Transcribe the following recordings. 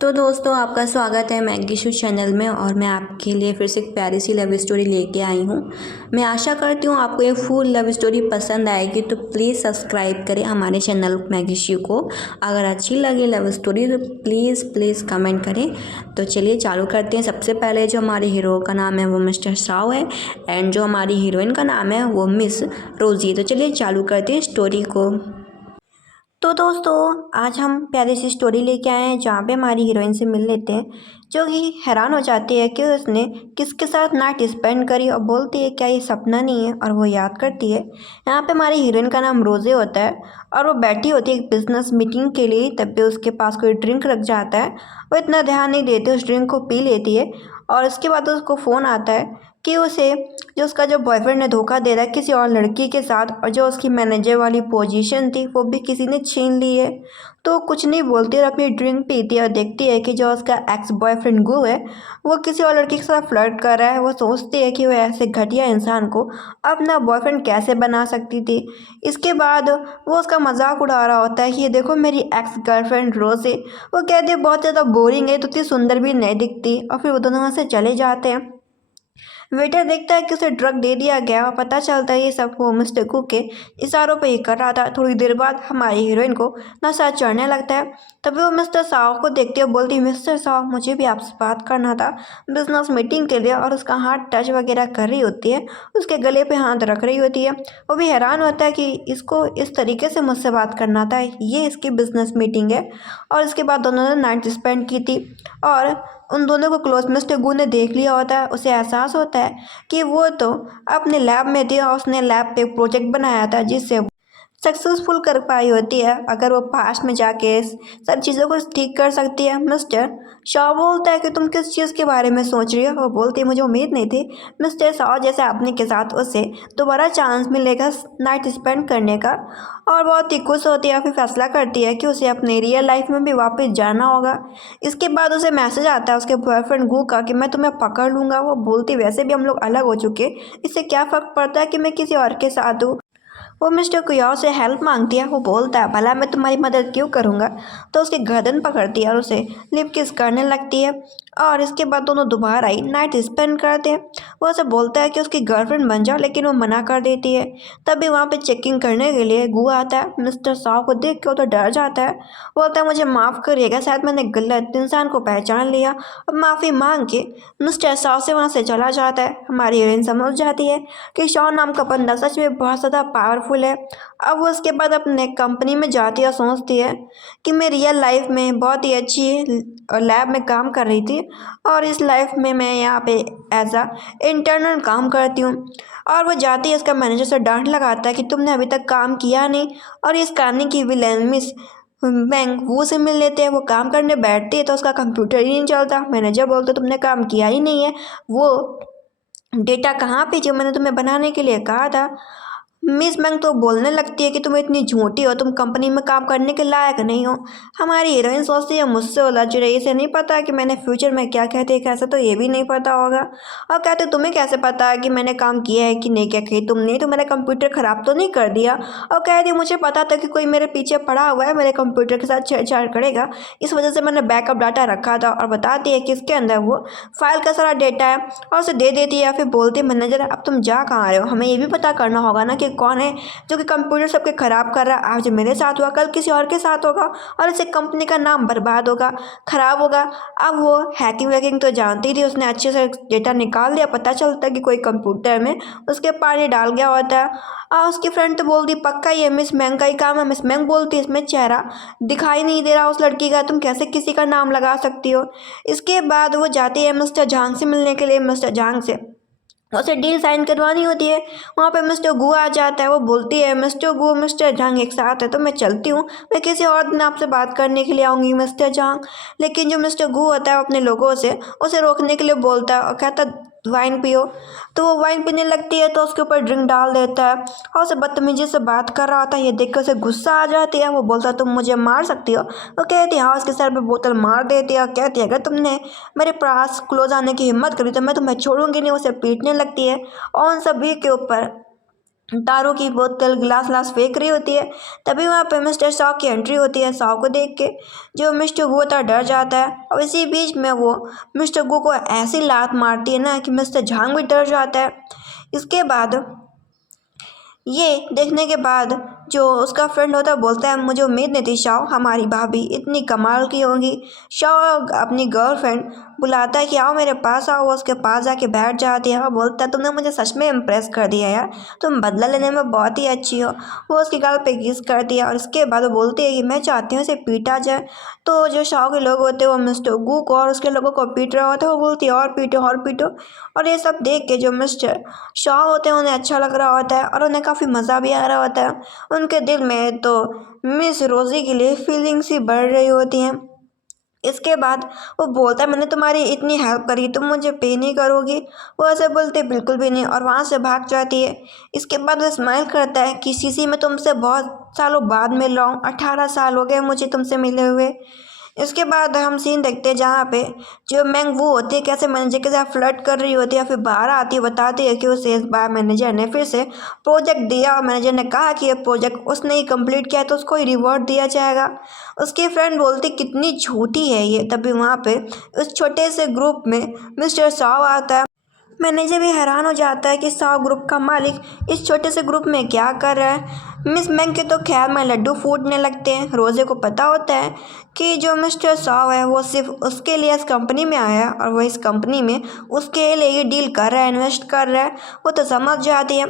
तो दोस्तों आपका स्वागत है मैगी शू चैनल में। और मैं आपके लिए फिर से एक प्यारी सी लव स्टोरी लेके आई हूँ। मैं आशा करती हूँ आपको ये फुल लव स्टोरी पसंद आएगी, तो प्लीज़ सब्सक्राइब करें हमारे चैनल मैगी शू को। अगर अच्छी लगी लव स्टोरी तो प्लीज़ प्लीज़ कमेंट करें। तो चलिए चालू करते हैं। सबसे पहले जो हमारे हीरो का नाम है वो मिस्टर साव है, एंड जो हमारी हीरोइन का नाम है वो मिस रोजी। तो चलिए चालू करते हैं स्टोरी को। तो दोस्तों आज हम प्यारी सी स्टोरी लेके आए हैं जहाँ पे हमारी हीरोइन से मिल लेते हैं, जो कि हैरान हो जाती है कि उसने किसके साथ नाइट स्पेंड करी, और बोलती है क्या ये सपना नहीं है, और वो याद करती है। यहाँ पे हमारी हीरोइन का नाम रोज़े होता है और वो बैठी होती है एक बिजनेस मीटिंग के लिए। तब भी उसके पास कोई ड्रिंक रख जाता है, वो इतना ध्यान नहीं देती, उस ड्रिंक को पी लेती है। और उसके बाद उसको फ़ोन आता है कि उसे जो उसका जो बॉयफ्रेंड ने धोखा दे रहा है किसी और लड़की के साथ, और जो उसकी मैनेजर वाली पोजीशन थी वो भी किसी ने छीन ली है। तो कुछ नहीं बोलती और अपनी ड्रिंक पीती है और देखती है कि जो उसका एक्स बॉयफ्रेंड गु है वो किसी और लड़की के साथ फ्लर्ट कर रहा है। वो सोचती है कि वो ऐसे घटिया इंसान को अपना बॉयफ्रेंड कैसे बना सकती थी। इसके बाद वो उसका मजाक उड़ा रहा होता है कि ये देखो मेरी एक्स गर्लफ्रेंड रोज है। वो कहती है बहुत ज़्यादा बोरिंग है, तो इतनी सुंदर भी नहीं दिखती। और फिर वो दोनों वहाँ से चले जाते हैं। वेटर देखता है कि उसे ड्रग दे दिया गया और पता चलता है ये सब वो मिस्टर कुक के इशारों पे ही कर रहा था। थोड़ी देर बाद हमारी हीरोइन को नशा चढ़ने लगता है। तभी वो मिस्टर साव को देखती है और बोलती है मिस्टर साव मुझे भी आपसे बात करना था बिजनेस मीटिंग के लिए। और उसका हाथ टच वगैरह कर रही होती है, उसके गले पे हाथ रख रही होती है। वो भी हैरान होता है कि इसको इस तरीके से मुझसे बात करना था, ये इसकी बिजनेस मीटिंग है। और इसके बाद दोनों ने नाइट स्पेंड की थी और उन दोनों को क्लोज मिस्टर गू ने देख लिया होता है। उसे एहसास होता है कि वो तो अपने लैब में थी और उसने लैब पे एक प्रोजेक्ट बनाया था जिससे सक्सेसफुल कर पाई होती है। अगर वो पास्ट में जाके सब चीज़ों को ठीक कर सकती है। मिस्टर शॉ बोलता है कि तुम किस चीज़ के बारे में सोच रही हो। वो बोलती है मुझे उम्मीद नहीं थी मिस्टर शॉ जैसे आदमी के साथ उसे दोबारा चांस मिलेगा नाइट स्पेंड करने का। और बहुत ही खुश होती है, फिर फैसला करती है कि उसे अपने रियल लाइफ में भी वापस जाना होगा। इसके बाद उसे मैसेज आता है उसके बॉयफ्रेंड गू का कि मैं तुम्हें पकड़ लूँगा। वो बोलती वैसे भी हम लोग अलग हो चुके, इससे क्या फ़र्क पड़ता है कि मैं किसी और के साथ हूँ। वो मिस्टर कुयाओ से हेल्प मांगती है। वो बोलता है भला मैं तुम्हारी मदद क्यों करूँगा। तो उसकी गर्दन पकड़ती है और उसे लिप किस करने लगती है। और इसके बाद दोनों दोबारा ही नाइट स्पेंड करते हैं। वो उसे बोलता है कि उसकी गर्लफ्रेंड बन जाओ, लेकिन वो मना कर देती है। तभी वहाँ पे चेकिंग करने के लिए गु आता है। मिस्टर साव को देख के वो तो डर जाता है। बोलता है मुझे माफ़ करिएगा, शायद मैंने गलत इंसान को पहचान लिया। और माफ़ी मांग के मिस्टर साव से वहाँ से चला जाता है। हमारी हीरोइन समझ जाती है कि शॉ नाम का बंदा सच में बहुत ज़्यादा पावरफुल है। अब वो उसके बाद अपने कंपनी में जाती है और सोचती है कि मैं रियल लाइफ में बहुत ही अच्छी लैब में काम कर रही थी और इस लाइफ में मैं यहाँ पे एज अ इंटर्नल काम करती हूँ। और वो जाती है, इसका मैनेजर से डांट लगाता है कि तुमने अभी तक काम किया नहीं। और इस कहानी की विलेन मिस बैंक वो से मिल लेते हैं। वो काम करने बैठती है तो उसका कंप्यूटर ही नहीं चलता। मैनेजर बोलते तुमने काम किया ही नहीं है, वो डेटा कहाँ पे जो मैंने तुम्हें बनाने के लिए कहा था। मिस मैंग तो बोलने लगती है कि तुम इतनी झूठी हो, तुम कंपनी में काम करने के लायक नहीं हो। हमारी हीरोइन सोचती है मुझसे उलझ रही, इसे नहीं पता कि मैंने फ्यूचर में क्या कहते हैं कैसे, तो ये भी नहीं पता होगा। और कहते तुम्हें कैसे पता है कि मैंने काम किया है कि नहीं, क्या कही तुमने तो मेरा कंप्यूटर ख़राब तो नहीं कर दिया। और कहती मुझे पता था कि कोई मेरे पीछे पड़ा हुआ है, मेरे कंप्यूटर के साथ छेड़छाड़ करेगा, इस वजह से मैंने बैकअप डाटा रखा था। और बताती है कि इसके अंदर वो फाइल का सारा डेटा है और उसे दे देती है। फिर बोलती है मैनेजर अब तुम जा कहाँ रहे हो, हमें ये भी पता करना होगा ना कि कौन है जो कि कंप्यूटर सबके ख़राब कर रहा है। आज मेरे साथ हुआ, कल किसी और के साथ होगा और इससे कंपनी का नाम बर्बाद होगा, ख़राब होगा। अब वो हैकिंग वैकिंग तो जानती थी, उसने अच्छे से डेटा निकाल दिया। पता चलता है कि कोई कंप्यूटर में उसके पानी डाल गया होता है। और उसकी फ्रेंड तो बोलती पक्का ये मिस मैंग का ही काम है। मिस मैंग बोलती है इसमें चेहरा दिखाई नहीं दे रहा उस लड़की का, तुम कैसे किसी का नाम लगा सकती हो। इसके बाद वो जाती है मिस्टर झांग से मिलने के लिए। मिस्टर झांग से उसे डील साइन करवानी होती है। वहाँ पे मिस्टर गु आ जाता है। वो बोलती है मिस्टर गु मिस्टर झांग एक साथ है तो मैं चलती हूँ, मैं किसी और दिन आपसे बात करने के लिए आऊँगी मिस्टर झांग। लेकिन जो मिस्टर गु होता है वो अपने लोगों से उसे रोकने के लिए बोलता है और कहता है वाइन पियो। तो वो वाइन पीने लगती है तो उसके ऊपर ड्रिंक डाल देता है और उसे बदतमीजी से बात कर रहा होता है। ये देख कर उसे गुस्सा आ जाती है। वो बोलता है तुम मुझे मार सकती हो। वो कहती है हाँ, उसके सर पे बोतल मार देती है और कहती है अगर तुमने मेरे पास क्लोज आने की हिम्मत करी तो मैं तुम्हें छोड़ूंगी नहीं। उसे पीटने लगती है और उन सभी के ऊपर दारू की बोतल गिलास ग्लास फेंक रही होती है। तभी वहाँ पे मिस्टर शॉ की एंट्री होती है। शॉ को देख के जो मिस्टर गू होता है डर जाता है, और इसी बीच में वो मिस्टर गू को ऐसी लात मारती है ना कि मिस्टर झांग भी डर जाता है। इसके बाद ये देखने के बाद जो उसका फ्रेंड होता है बोलता है, मुझे उम्मीद नहीं थी शाओ हमारी भाभी इतनी कमाल की होंगी। शाओ अपनी गर्लफ्रेंड बुलाता है कि आओ मेरे पास आओ। वो उसके पास जाके बैठ जाती है और बोलता है, तुमने मुझे सच में इम्प्रेस कर दिया यार, तुम बदला लेने में बहुत ही अच्छी हो। वो उसकी गाल पे किस कर दिया और इसके बाद वो बोलती है कि मैं चाहती हूँ इसे पीटा जाए। तो जो शाओ के लोग होते हैं वो मिस्टर गू को और उसके लोगों को पीट रहे होते हैं। वो बोलती है और पीटो और पीटो। और ये सब देख के जो मिस्टर शॉ होते हैं उन्हें अच्छा लग रहा होता है और उन्हें काफ़ी मज़ा भी आ रहा होता है। उनके दिल में तो मिस रोज़ी के लिए फीलिंग्स ही बढ़ रही होती हैं। इसके बाद वो बोलता है, मैंने तुम्हारी इतनी हेल्प करी, तुम मुझे पे नहीं करोगी? वो ऐसे बोलते बिल्कुल भी नहीं और वहाँ से भाग जाती है। इसके बाद वो स्माइल करता है कि सीसी मैं तुमसे बहुत सालों बाद मिल रहा हूँ, 18 साल हो गए मुझे तुमसे मिले हुए। इसके बाद हम सीन देखते हैं जहाँ पे जो मैंग वो होती है कैसे मैनेजर के साथ फ्लर्ट कर रही होती है, फिर बाहर आती है बताती है कि उसे इस बार मैनेजर ने फिर से प्रोजेक्ट दिया और मैनेजर ने कहा कि ये प्रोजेक्ट उसने ही कंप्लीट किया तो उसको ही रिवॉर्ड दिया जाएगा। उसकी फ्रेंड बोलती कितनी झूठी है ये। तभी वहाँ पे उस छोटे से ग्रुप में मिस्टर साव आता है। मैनेजर भी हैरान हो जाता है कि साव ग्रुप का मालिक इस छोटे से ग्रुप में क्या कर रहा है। मिस मैंग के तो खैर में लड्डू फूटने लगते हैं। रोजे को पता होता है कि जो मिस्टर साव है वो सिर्फ उसके लिए इस कंपनी में आया है और वो इस कंपनी में उसके लिए ये डील कर रहा है, इन्वेस्ट कर रहा है। वो तो समझ जाती है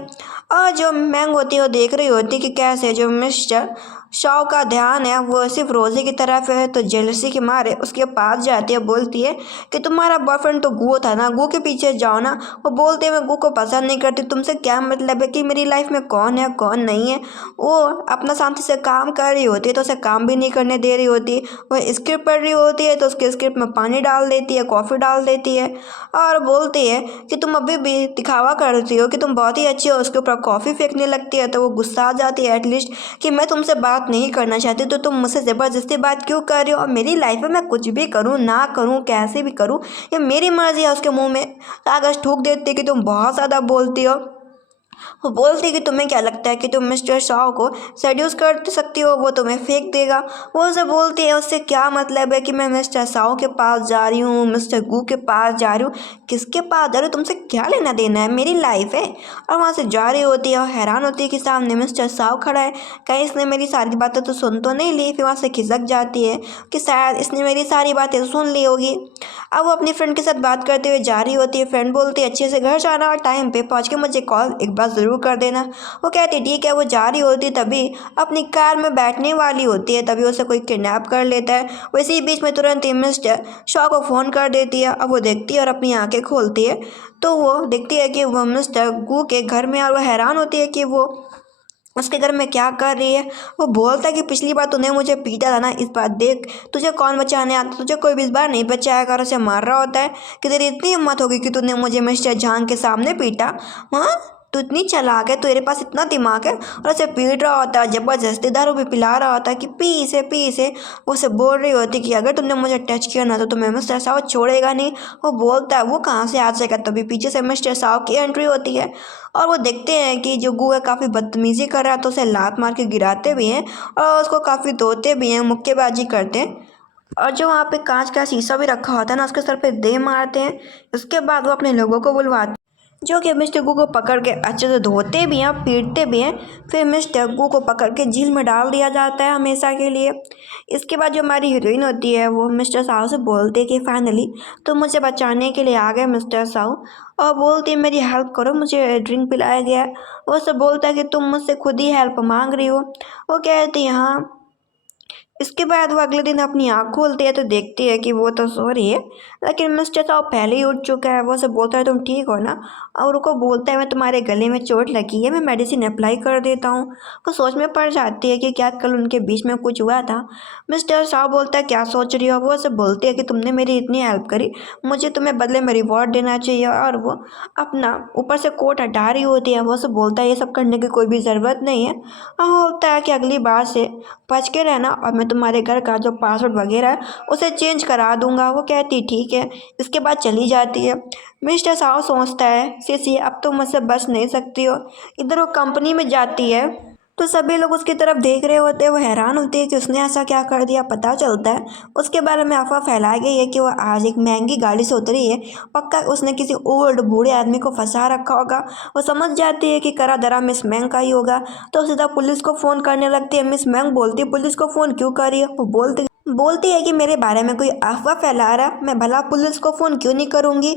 और जो मैंग होती है वो देख रही होती है कि कैसे जो मिस्टर शॉ का ध्यान है वो सिर्फ रोजे की तरफ है। तो जेलसी के मारे उसके पास जाती है, बोलती है कि तुम्हारा बॉयफ्रेंड तो गू था ना, गू के पीछे जाओ ना। वो बोलते हैं मैं गू को पसंद नहीं करती, तुमसे क्या मतलब है कि मेरी लाइफ में कौन है कौन नहीं है। वो अपना शांति से काम कर रही होती है तो उसे काम भी नहीं करने दे रही होती। वो स्क्रिप्ट पढ़ रही होती है तो उसके स्क्रिप्ट में पानी डाल देती है, कॉफ़ी डाल देती है और बोलती है कि तुम अभी भी दिखावा करती हो कि तुम बहुत ही अच्छी हो। उसके ऊपर कॉफ़ी फेंकने लगती है तो वो गुस्सा आ जाती है एटलीस्ट कि मैं तुमसे बात नहीं करना चाहती तो तुम मुझसे ज़बरदस्ती बात क्यों कर रही हो। और मेरी लाइफ में मैं कुछ भी करूँ ना करूँ कैसे भी करूँ ये मेरी मर्ज़ी है। उसके मुंह में कागज़ ठोक देती है कि तुम बहुत ज़्यादा बोलती हो। वो बोलती कि तुम्हें क्या लगता है कि तुम मिस्टर शाह को सेड्यूस कर सकती हो, वो तुम्हें फेंक देगा। वो उसे बोलती है उससे क्या मतलब है कि मैं मिस्टर शाह के पास जा रही हूँ, मिस्टर गू के पास जा रही हूँ, किसके पास जा रही हूँ, तुमसे क्या लेना देना है, मेरी लाइफ है। और वहाँ से जा रही होती है और हैरान होती है कि सामने मिस्टर शाह खड़ा है, कहीं इसने मेरी सारी बातें तो सुन तो नहीं ली। फिर वहाँ से खिसक जाती है कि शायद इसने मेरी सारी बातें सुन ली होगी। अब वो अपनी फ्रेंड के साथ बात करते हुए जा रही होती है। फ्रेंड बोलती है अच्छे से घर जाना और टाइम पे पहुँच के मुझे कॉल एक बार ज़रूर कर देना। वो कहती ठीक है। वो जा रही होती तभी अपनी कार में बैठने वाली होती है, तभी उसे कोई किडनैप कर लेता है। वो इसी बीच में तुरंत ही मिस्टर शॉ को फ़ोन कर देती है। अब वो देखती है और अपनी आंखें खोलती है तो वो देखती है कि वो मिस्टर गू के घर में, और वो हैरान होती है कि वो उसके घर में क्या कर रही है। वो बोलता है कि पिछली बार तूने मुझे पीटा था ना, इस बार देख तुझे कौन बचाने आता, तुझे कोई भी इस बार नहीं बचाएगा। और उसे मार रहा होता है कि तेरी इतनी हिम्मत होगी कि तूने मुझे मिस्टर झांग के सामने पीटा। हाँ तू इतनी चालाक है, तेरे पास इतना दिमाग है। और उसे पीट रहा होता है, जबरदस्ती दारू भी पिला रहा होता है कि पी इसे पी इसे। वो उसे बोल रही होती कि अगर तुमने मुझे टच किया ना तो तुम्हें मिस्टर साहब छोड़ेगा नहीं। वो बोलता है वो कहाँ से आ जाएगा। तभी पीछे से मिस्टर साहब की एंट्री होती है और वो देखते हैं कि जो गू है काफ़ी बदतमीज़ी कर रहा है तो उसे लात मार के गिराते भी हैं और उसको काफ़ी धोते भी हैं, मुक्केबाजी करते हैं। और जो वहाँ पे कांच का शीशा भी रखा होता है ना उसके सर पे दे मारते हैं। उसके बाद वो अपने लोगों को बुलवाते जो कि मिस्टर गू को पकड़ के अच्छे से धोते भी हैं, पीटते भी हैं। फिर मिस्टर गू को पकड़ के जेल में डाल दिया जाता है हमेशा के लिए। इसके बाद जो हमारी हीरोइन होती है वो मिस्टर साहू से बोलती है कि फाइनली तुम मुझे बचाने के लिए आ गए मिस्टर साहू, और बोलती है मेरी हेल्प करो, मुझे ड्रिंक पिलाया गया है। वो सब बोलता है कि तुम मुझसे खुद ही हेल्प मांग रही हो। वो कहती है हाँ। इसके बाद वो अगले दिन अपनी आँख खोलती है तो देखती है कि वो तो सो रही है, लेकिन मिस्टर साहब पहले ही उठ चुका है। वो उसे बोलता है तुम ठीक हो ना, और उसको बोलता है मैं तुम्हारे गले में चोट लगी है, मैं मेडिसिन अप्लाई कर देता हूँ। वो सोच में पड़ जाती है कि क्या कल उनके बीच में कुछ हुआ था। मिस्टर साहब बोलता है क्या सोच रही हो। वो उसे बोलती है कि तुमने मेरी इतनी हेल्प करी, मुझे तुम्हें बदले में रिवॉर्ड देना चाहिए। और वो अपना ऊपर से कोट हटा रही होती है। वो उसे बोलता है ये सब करने की कोई भी ज़रूरत नहीं है। और बोलता है कि अगली बार से बच के रहना और मैं तुम्हारे घर का जो पासवर्ड वगैरह है उसे चेंज करा दूंगा। वो कहती ठीक है। इसके बाद चली जाती है। मिस्टर साव सोचता है सीसी अब तो मुझसे बच नहीं सकती हो। इधर वो कंपनी में जाती है तो सभी लोग उसकी तरफ देख रहे होते हैं। वो हैरान होते हैं कि उसने ऐसा क्या कर दिया। पता चलता है उसके बारे में अफवाह फैलाई गई है कि वो आज एक महंगी गाड़ी से उतरी है। पक्का उसने किसी ओल्ड बूढ़े आदमी को फंसा रखा होगा। वो समझ जाती है कि करा धरा मिस मैंग का ही होगा तो सीधा पुलिस को फ़ोन करने लगती है। मिस मैंग बोलती है पुलिस को फ़ोन क्यों कर रही है। वो बोलती है कि मेरे बारे में कोई अफवाह फैला रहा, मैं भला पुलिस को फ़ोन क्यों नहीं करूँगी।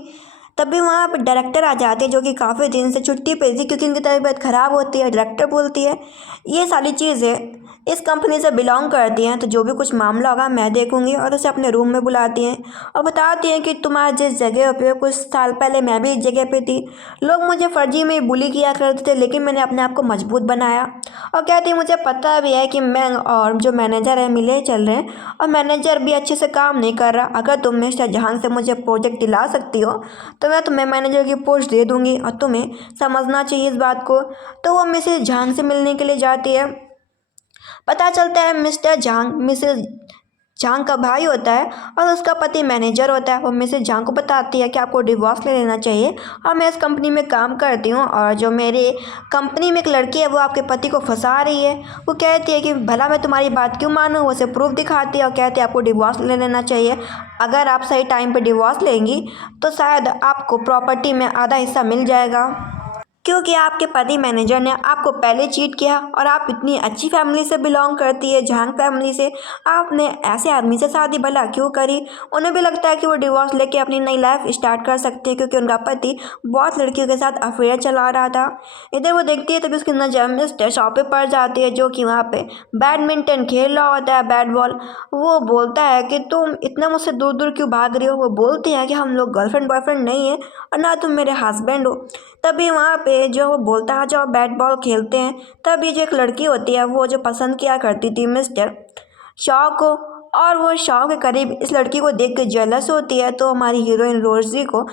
तभी वहाँ पर डायरेक्टर आ जाते हैं जो कि काफ़ी दिन से छुट्टी पे थी क्योंकि उनकी तबीयत ख़राब होती है। डायरेक्टर बोलती है ये सारी चीज़ें इस कंपनी से बिलोंग करती हैं तो जो भी कुछ मामला होगा मैं देखूंगी। और उसे अपने रूम में बुलाती हैं और बताती हैं कि तुम आज जिस जगह पे हो कुछ साल पहले मैं भी इस जगह पे थी। लोग मुझे फर्जी में बुली किया करते थे लेकिन मैंने अपने आप को मजबूत बनाया। और कहती है मुझे पता भी है कि मैं और जो मैनेजर है मिले चल रहे हैं और मैनेजर भी अच्छे से काम नहीं कर रहा। अगर तुम मिस्टर जहान से मुझे प्रोजेक्ट दिला सकती हो तो मैं तुम्हें मैनेजर की पोस्ट दे दूंगी और तुम्हें समझना चाहिए इस बात को। तो वो मिसेस झांग से मिलने के लिए जाती है। पता चलता है मिस्टर झांग मिसेस झांग का भाई होता है और उसका पति मैनेजर होता है। वो मिसेस झांग को बताती है कि आपको डिवोर्स ले लेना चाहिए और मैं इस कंपनी में काम करती हूँ और जो मेरे कंपनी में एक लड़की है वो आपके पति को फंसा रही है। वो कहती है कि भला मैं तुम्हारी बात क्यों मानूँ। वो उसे प्रूफ दिखाती है और कहती है आपको डिवोर्स ले लेना चाहिए। अगर आप सही टाइम पर डिवोर्स लेंगी तो शायद आपको प्रॉपर्टी में आधा हिस्सा मिल जाएगा क्योंकि आपके पति मैनेजर ने आपको पहले चीट किया और आप इतनी अच्छी फैमिली से बिलोंग करती है झांग फैमिली से। आपने ऐसे आदमी से शादी भला क्यों करी। उन्हें भी लगता है कि वो डिवोर्स लेके अपनी नई लाइफ स्टार्ट कर सकते हैं क्योंकि उनका पति बहुत लड़कियों के साथ अफेयर चला रहा था। इधर वो देखती है तभी उसकी नजर मिस्टर शॉप पे पड़ जाती है जो कि वहाँ पे बैडमिंटन खेल रहा होता है बैट बॉल। वो बोलता है कि तुम इतना मुझसे दूर दूर क्यों भाग रही हो। वो बोलती है कि हम लोग गर्लफ्रेंड बॉयफ्रेंड नहीं है और ना तुम मेरे हस्बैंड हो। तभी वहाँ पे जो वो बोलता है जो बैट बॉल खेलते हैं तभी जो एक लड़की होती है वो जो पसंद किया करती थी मिस्टर शॉ को और वो शॉ के करीब इस लड़की को देख के जेलस होती है। तो हमारी हीरोइन रोजी को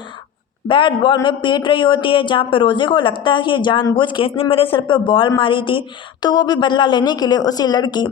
बैट बॉल में पीट रही होती है जहाँ पे रोजी को लगता है कि ये जानबूझ के इसने मेरे सर पे बॉल मारी थी। तो वो भी बदला लेने के लिए उसी लड़की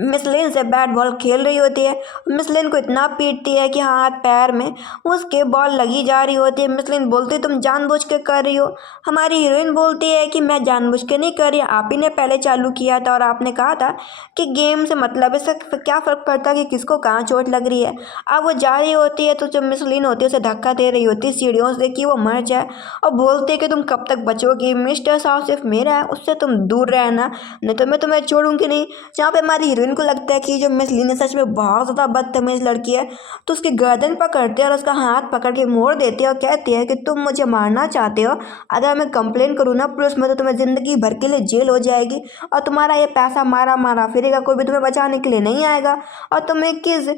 मिसलिन से बैट बॉल खेल रही होती है। मिसलिन को इतना पीटती है कि हाथ पैर में उसके बॉल लगी जा रही होती है। मिसलिन बोलती है तुम जानबूझ के कर रही हो। हमारी हीरोइन बोलती है कि मैं जानबूझ के नहीं कर रही, आप ही ने पहले चालू किया था और आपने कहा था कि गेम से मतलब इससे क्या फ़र्क पड़ता है कि किसको कहाँ चोट लग रही है। अब वो जा रही होती है तो जो मिसलिन होती है उसे धक्का दे रही होती है सीढ़ियों से कि वो मर जाए और बोलती है कि तुम कब तक बचोगी। मिस्टर साहब सिर्फ मेरा है उससे तुम दूर रहना नहीं तो मैं तुम्हें छोड़ूंगी नहीं। जहाँ पे हमारी हीरोइन को लगता है कि जो मिस ली ने सच में बहुत ज़्यादा बदतमीज लड़की है तो उसकी गर्दन पकड़ती है और उसका हाथ पकड़ के मोड़ देती है और कहती है कि तुम मुझे मारना चाहते हो। अगर मैं कंप्लेन करूँ ना पुलिस में तो तुम्हें ज़िंदगी भर के लिए जेल हो जाएगी और तुम्हारा ये पैसा मारा मारा फिरेगा, कोई भी तुम्हें बचाने के लिए नहीं आएगा। और तुम्हें किस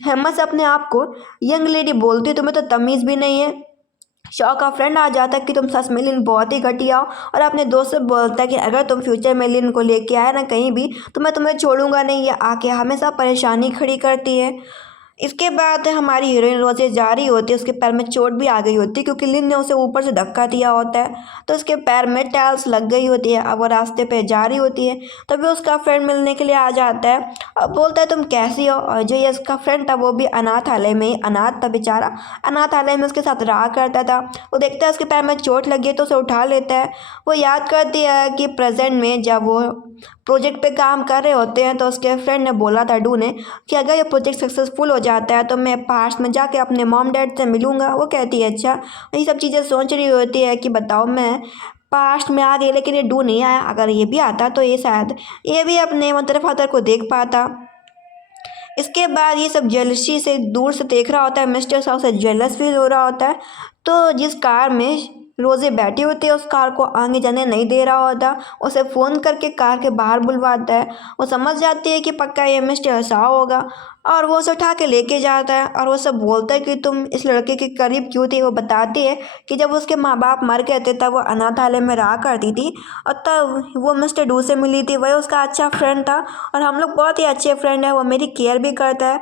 हिम्मत से अपने आप को यंग लेडी बोलती है, तुम्हें तो तमीज़ भी नहीं है। शॉ का फ्रेंड आ जाता है कि तुम सच में लिन बहुत ही घटिया हो और अपने दोस्त से बोलता है कि अगर तुम फ्यूचर में लिन को लेके आए ना कहीं भी तो मैं तुम्हें छोड़ूंगा नहीं। ये आके हमेशा परेशानी खड़ी करती है। इसके बाद हमारी हीरोइन रोजे जा रही होती है, उसके पैर में चोट भी आ गई होती है क्योंकि लिन ने उसे ऊपर से धक्का दिया होता है तो उसके पैर में टाइल्स लग गई होती है। अब वो रास्ते पे जा रही होती है तभी उसका फ्रेंड मिलने के लिए आ जाता है और बोलता है तुम कैसी हो। और जो ये उसका फ्रेंड था वो भी अनाथालय में ही अनाथ था बेचारा, अनाथालय में उसके साथ रहा करता था। वो देखता है उसके पैर में चोट लगी है तो उसे उठा लेता है। वो याद करती है कि प्रेजेंट में जब वो प्रोजेक्ट पे काम कर रहे होते हैं तो उसके फ्रेंड ने बोला था डू ने कि अगर ये प्रोजेक्ट सक्सेसफुल हो जाता है तो मैं पास्ट में जाके अपने मॉम डैड से मिलूँगा। वो कहती है अच्छा। ये सब चीज़ें सोच रही होती है कि बताओ मैं पास्ट में आ गई लेकिन ये डू नहीं आया, अगर ये भी आता तो ये शायद ये भी अपने मदर फादर को देख पाता। इसके बाद ये सब जेलसी से दूर से देख रहा होता है। मिस्टर साउ से जेलस फील हो रहा होता है तो जिस कार में रोज़े बैठी होती है उस कार को आगे जाने नहीं दे रहा होता, उसे फ़ोन करके कार के बाहर बुलवाता है। वो समझ जाती है कि पक्का ये मिस्टर साउ होगा और वो उसे उठा के लेके जाता है और वो सब बोलता है कि तुम इस लड़के के करीब क्यों थी। वो बताती है कि जब उसके माँ बाप मर गए थे तब वो अनाथालय में रहा करती थी और तब वो मिस्टर डू से मिली थी। वह उसका अच्छा फ्रेंड था और हम लोग बहुत ही अच्छे फ्रेंड हैं। वो मेरी केयर भी करता है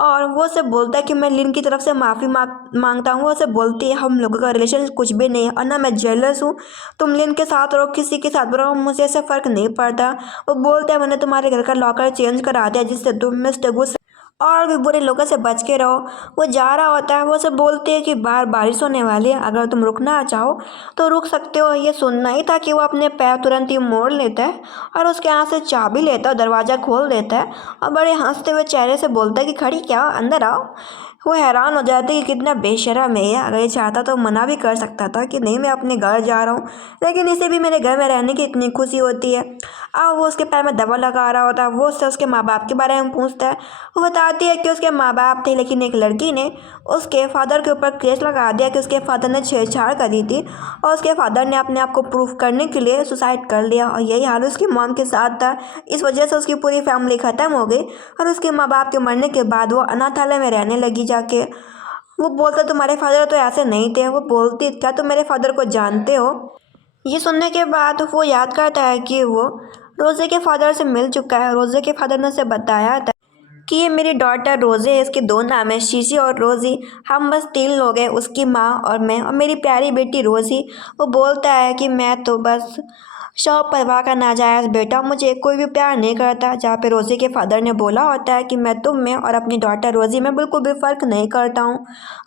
और वो उसे बोलता है कि मैं लिन की तरफ से माफ़ी मांगता हूँ। वो उसे बोलती है हम लोगों का रिलेशन कुछ भी नहीं है और ना मैं जेलस हूँ। तुम लिन के साथ रहो किसी के साथ रहो मुझे ऐसा फ़र्क नहीं पड़ता। वो बोलता है मैंने तुम्हारे घर का लॉकर चेंज करा दिया जिससे तुम मिस्टर गुस और भी बुरे लोगों से बच के रहो। वो जा रहा होता है। वो सब बोलते हैं कि बाहर बारिश होने वाली है, अगर तुम रुकना चाहो तो रुक सकते हो। ये सुनना ही था कि वो अपने पैर तुरंत ही मोड़ लेता है और उसके हाथ से चाबी लेता है, दरवाज़ा खोल देता है और बड़े हंसते हुए चेहरे से बोलता है कि खड़ी क्या हो, अंदर आओ। वो हैरान हो जाते हैं कि कितना बेशर्म है ये। अगर ये चाहता तो मना भी कर सकता था कि नहीं मैं अपने घर जा रहा हूँ, लेकिन इसे भी मेरे घर में रहने की इतनी खुशी होती है। अब वो उसके पैर में दवा लगा रहा होता है। वो उससे उसके माँ बाप के बारे में पूछता है। वो बताती है कि उसके माँ बाप थे लेकिन एक लड़की ने उसके फादर के ऊपर केस लगा दिया कि उसके फादर ने छेड़छाड़ करी थी और उसके फादर ने अपने आप को प्रूफ करने के लिए सुसाइड कर लिया और यही हाल उसकी मॉम के साथ था। इस वजह से उसकी पूरी फैमिली ख़त्म हो गई और उसके माँ बाप के मरने के बाद वो अनाथालय में रहने लगी जाके। वो बोलता तुम्हारे फादर तो ऐसे नहीं थे। वो बोलती क्या तुम मेरे फादर को जानते हो। ये सुनने के बाद वो याद करता है कि वो रोज़े के फादर से मिल चुका है। रोज़े के फादर ने उसे बताया था कि ये मेरी डॉटर रोज़े है, इसके दो नाम है शीशी और रोज़ी। हम बस तीन लोग हैं, उसकी माँ और मैं और मेरी प्यारी बेटी रोज़ी। वो बोलता है कि मैं तो बस शौक परवाह का नाजायज़ बेटा, मुझे कोई भी प्यार नहीं करता। जहाँ पे रोज़ी के फादर ने बोला होता है कि मैं तुम में और अपनी डॉटर रोज़ी में बिल्कुल भी फ़र्क नहीं करता हूँ।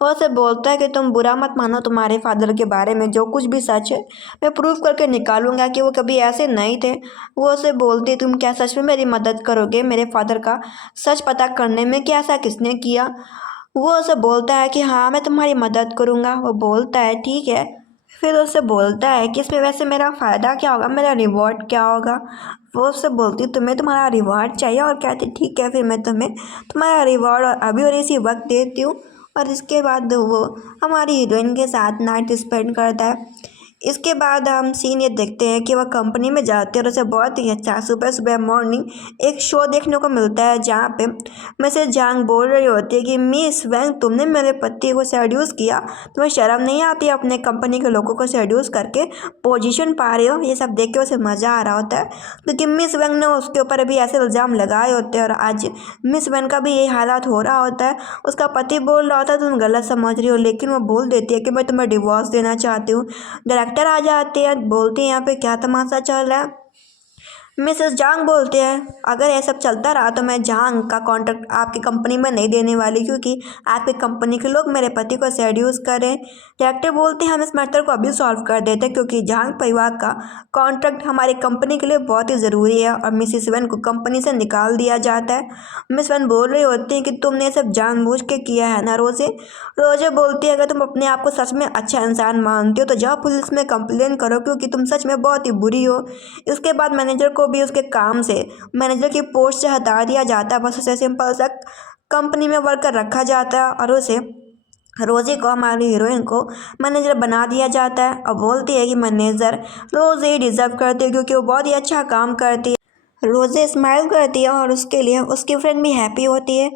वो उसे बोलता है कि तुम बुरा मत मानो, तुम्हारे फादर के बारे में जो कुछ भी सच है मैं प्रूव करके निकालूंगा कि वो कभी ऐसे नहीं थे। वो उसे बोलती तुम क्या सच में मेरी मदद करोगे मेरे फादर का सच पता करने में कि ऐसा किसने किया। वो उसे बोलता है कि हाँ मैं तुम्हारी मदद करूँगा। वो बोलता है ठीक है। फिर उससे बोलता है कि इसमें वैसे मेरा फ़ायदा क्या होगा, मेरा रिवॉर्ड क्या होगा। वो उससे बोलती तुम्हें तुम्हारा रिवॉर्ड चाहिए और कहती ठीक है फिर मैं तुम्हें तुम्हारा रिवॉर्ड और अभी और इसी वक्त देती हूँ। और इसके बाद वो हमारी हीरोइन के साथ नाइट स्पेंड करता है। इसके बाद हम सीन ये देखते हैं कि वह कंपनी में जाते हैं और उसे बहुत ही अच्छा सुबह सुबह मॉर्निंग एक शो देखने को मिलता है जहाँ पे मिसेस जांग बोल रही होती है कि मिस वैंग तुमने मेरे पति को सेड्यूस किया, तुम्हें शर्म नहीं आती अपने कंपनी के लोगों को सेड्यूस करके पोजीशन पा रहे हो। ये सब देख के उसे मज़ा आ रहा होता है क्योंकि मिस वैंग ने उसके ऊपर अभी ऐसे इल्ज़ाम लगाए होते हैं और आज मिस वैंग का भी यही हालात हो रहा होता है। उसका पति बोल रहा होता है तुम गलत समझ रही हो, लेकिन वो बोल देती है कि मैं तुम्हें डिवोर्स देना चाहती हूँ। डायरेक्टर आ जाते हैं, बोलते हैं यहाँ पे क्या तमाशा चल रहा है। मिसेस जांग बोलते हैं अगर ये सब चलता रहा तो मैं जांग का कॉन्ट्रैक्ट आपकी कंपनी में नहीं देने वाली क्योंकि आपकी कंपनी के लोग मेरे पति को सेड्यूस करें। डायरेक्टर बोलते हैं हम इस मैटर को अभी सॉल्व कर देते हैं क्योंकि जांग परिवार का कॉन्ट्रैक्ट हमारी कंपनी के लिए बहुत ही ज़रूरी है और मिसिस वन को कंपनी से निकाल दिया जाता है। मिस वन बोल रही होती है कि तुमने ये सब जानबूझ के किया है ना रोज़े। रोज़े बोलती है अगर तुम अपने आप को सच में अच्छा इंसान मानती हो तो जाओ पुलिस में कंप्लेन करो क्योंकि तुम सच में बहुत ही बुरी हो। इसके बाद मैनेजर को भी उसके काम से मैनेजर की पोस्ट से हटा दिया जाता है। बस उसे सिंपल सा कंपनी में वर्कर रखा जाता है और उसे रोज़ी को हमारी हीरोइन को मैनेजर बना दिया जाता है और बोलती है कि मैनेजर रोज़ी डिज़र्व करती है क्योंकि वो बहुत ही अच्छा काम करती है। रोज़ी स्माइल करती है और उसके लिए उसकी फ्रेंड भी हैप्पी होती है।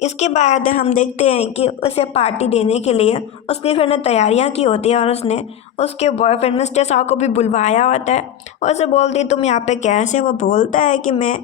इसके बाद हम देखते हैं कि उसे पार्टी देने के लिए उसकी फ्रेंड ने तैयारियां की होती है और उसने उसके बॉयफ्रेंड मिस्टर शाह को भी बुलवाया होता है और उसे बोलती है तुम यहाँ पे कैसे। वो बोलता है कि मैं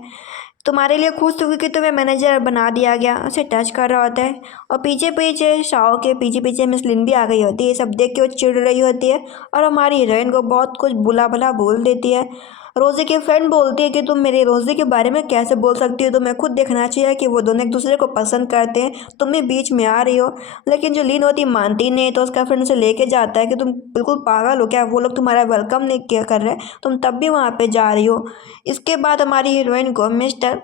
तुम्हारे लिए खुश हूँ क्योंकि तुम्हें मैनेजर बना दिया गया। उसे टच कर रहा होता है और पीछे पीछे शाह के पीछे पीछे मिस लिन भी आ गई होती है। ये सब देख के वो चिढ़ रही होती है और हमारी हीरोइन को बहुत कुछ बुला भला बोल देती है। रोज़ी की फ्रेंड बोलती है कि तुम मेरी रोज़ी के बारे में कैसे बोल सकती हो, तुम्हें खुद देखना चाहिए कि वो दोनों एक दूसरे को पसंद करते हैं, तुम भी बीच में आ रही हो। लेकिन जो लीन होती मानती नहीं तो उसका फ्रेंड उसे लेके जाता है कि तुम बिल्कुल पागल हो क्या, वो लोग तुम्हारा वेलकम नहीं किया कर रहे, तुम तब भी वहाँ पे जा रही हो। इसके बाद हमारी हीरोइन को मिस्टर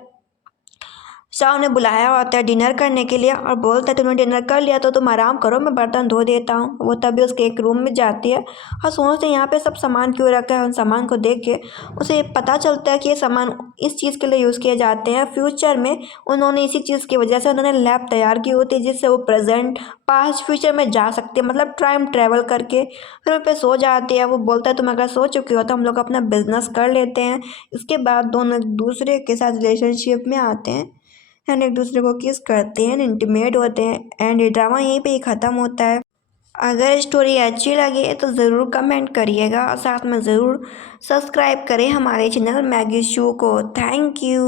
शाह ने बुलाया होता है डिनर करने के लिए और बोलता है तुमने डिनर कर लिया तो तुम आराम करो, मैं बर्तन धो देता हूँ। वो तभी उसके एक रूम में जाती है और सोचते यहाँ पे सब सामान क्यों रखा है। उन सामान को देख के उसे पता चलता है कि ये सामान इस चीज़ के लिए यूज़ किए जाते हैं। फ्यूचर में उन्होंने इसी चीज़ की वजह से उन्होंने लैब तैयार की होती है जिससे वो प्रेजेंट पास्ट फ्यूचर में जा सकते हैं, मतलब टाइम ट्रैवल करके। फिर उन पर सो जाती है। वो बोलता है तुम अगर सो चुकी हो तो हम लोग अपना बिजनेस कर लेते हैं। इसके बाद दोनों एक दूसरे के साथ रिलेशनशिप में आते हैं। एंड एक दूसरे को किस करते हैं, इंटीमेट होते हैं एंड ये ड्रामा यहीं पे ही ख़त्म होता है। अगर स्टोरी अच्छी लगे तो ज़रूर कमेंट करिएगा और साथ में ज़रूर सब्सक्राइब करें हमारे चैनल मैगी शो को। Thank you.